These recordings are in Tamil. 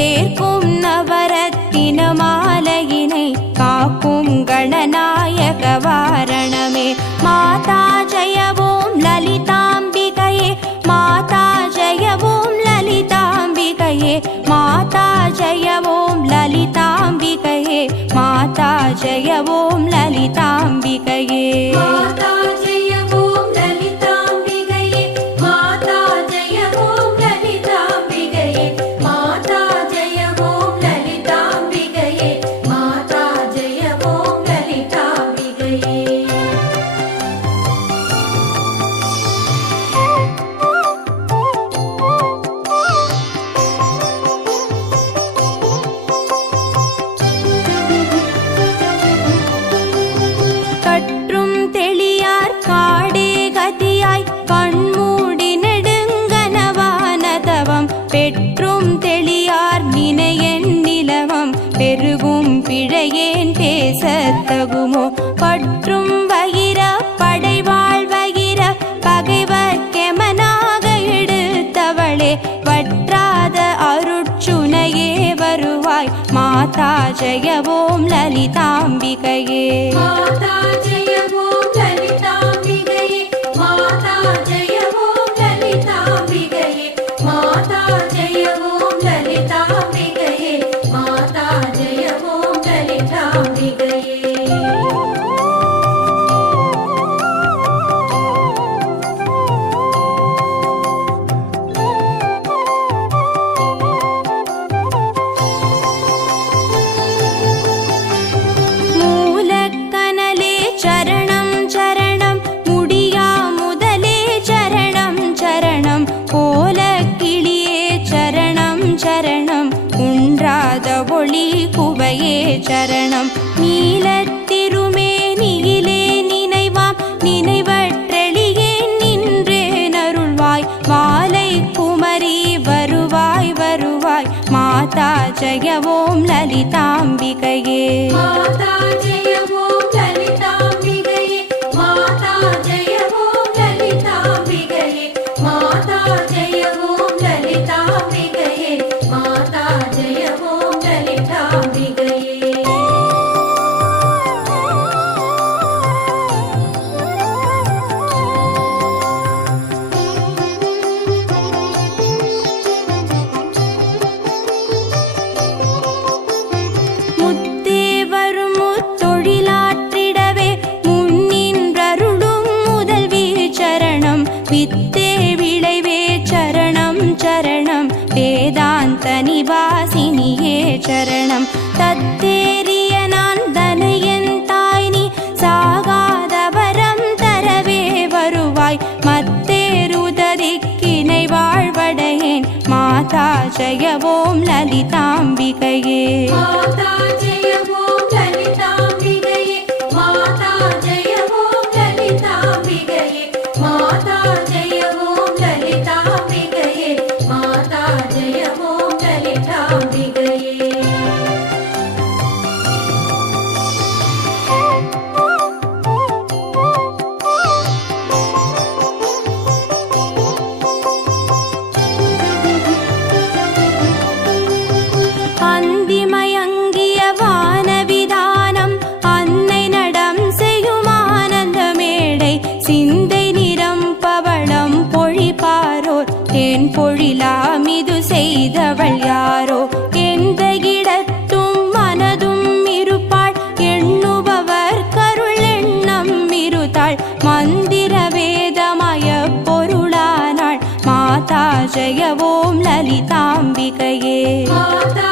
சேர்க்கும் நவரத்தின மாலையினை காக்கும் கணநாயக வாரணமே. மாதா ஜெயவோம் லலிதாம்பிகையே மாதா ஜெயவோம் லலிதாம்பிகையே மாதா ஜெயவோம் லலிதாம்பிகையே மாதா ஜெயவோம் லலிதாம்பிகையே. மாதா போற்ற ஓம் லலிதாம்பிகையே. ஒளி குவையே சரணம். நீல திருமேனியிலே நினைவாம். நினைவற்றளியே நின்றே நருள்வாய். மாலை குமரி வருவாய் வருவாய். மாதா ஜெயவோம் லலிதாம்பிகையே. மாதா பாஷய ஓம் லலிதாம்பிகையே. மந்திர வேதமய பொருளானாள் மாதா ஜெய லலிதாம்பிகையே. மாதா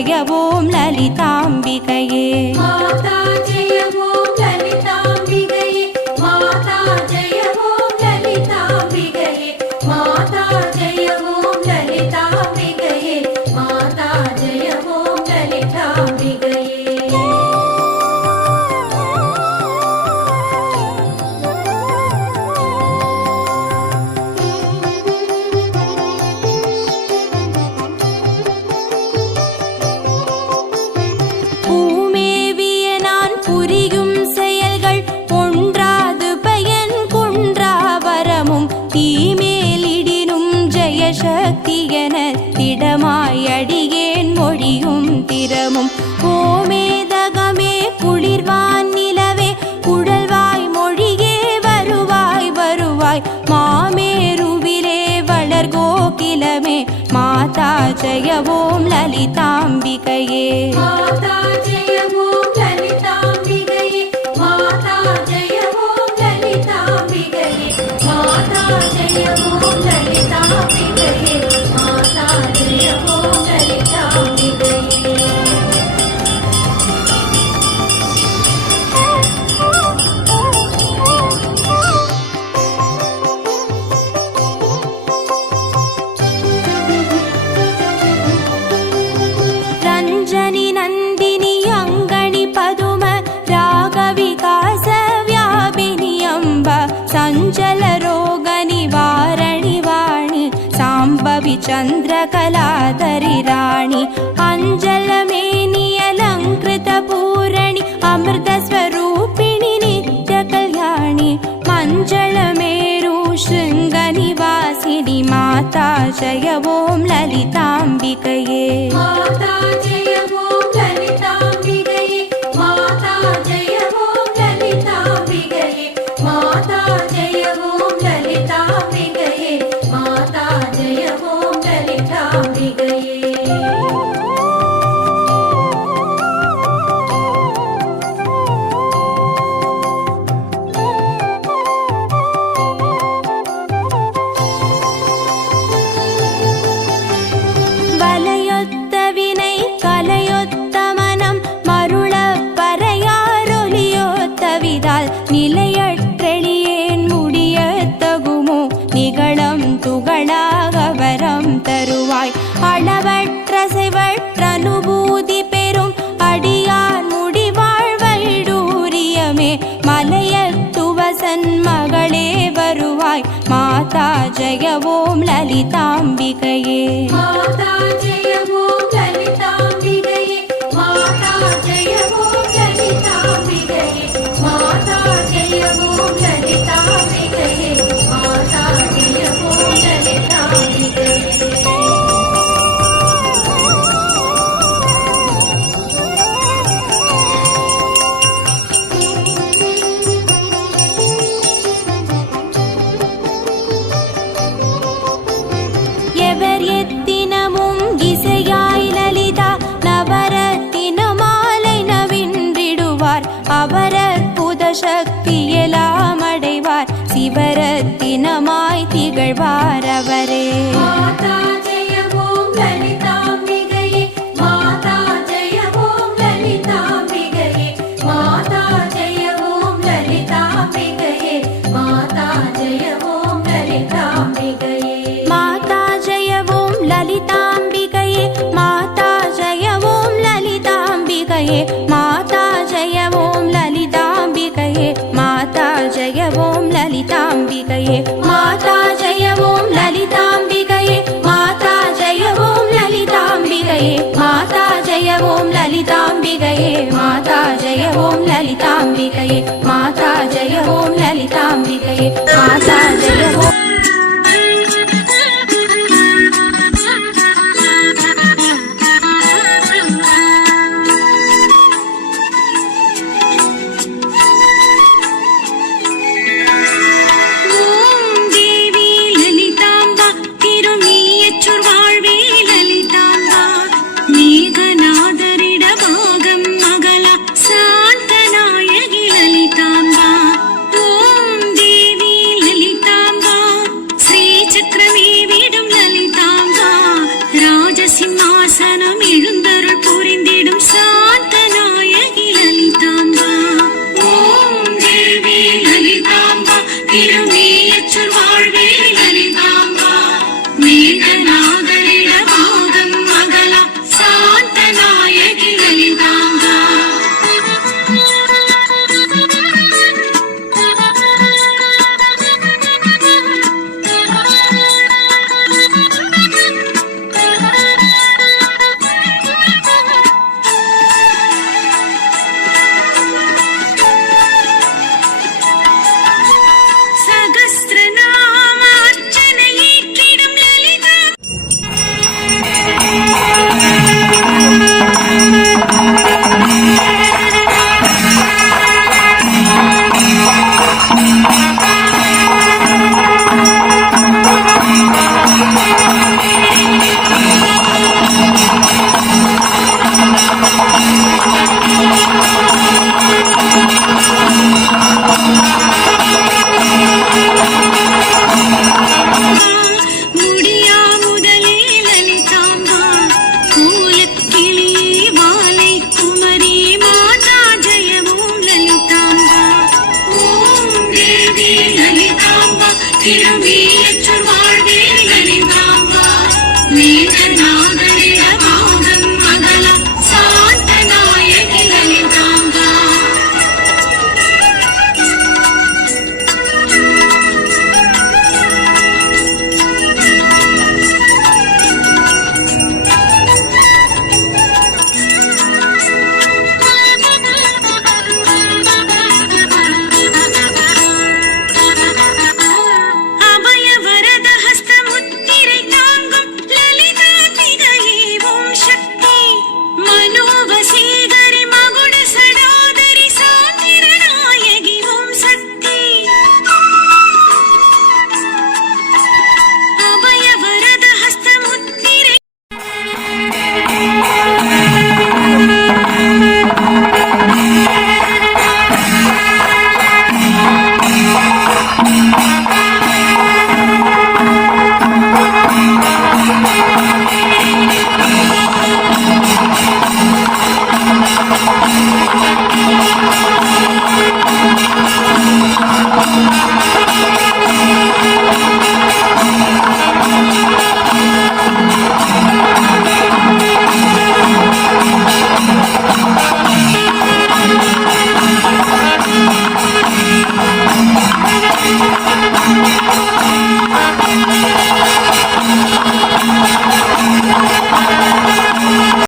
ஜய ஓம் லலிதாம்பிகை. சக்தி என திடமாய் அடியேன் மொழியும் திறமும். ஓமே தகமே குளிர்வான் நிலவே குழல்வாய் மொழியே வருவாய் வருவாய். மாமேருவிலே வளர்கோ கிளமே மாதா ஜெயவோம் லலிதாம்பிகையே. மாதா कलातरिराणि अञ्जलमेनि अलङ्कृतपूरणि अमृतस्वरूपिणि नित्यकल्याणि मञ्जलमेरु शृङ्गनिवासिनि माता जय ॐ ललिताम्बिक। என் மகளே வருவாய். மாதா ஜெய ஓம் லலிதாம்பிகையே. மாதா ஜெய லலிதா லலிதாம்பிகையே மாதா ஜய ஓம் லலிதாம்பிகையே மாதா ஜய ஓம் லலிதாம்பிகையே மாதா ஜய ஓம் லலிதாம்பிகையே மாதா ஜய ஓம் லலிதாம்பிகையே மாதா ஜய ஓம் லலிதாம்பிகையே மாதா ஜய ஓம்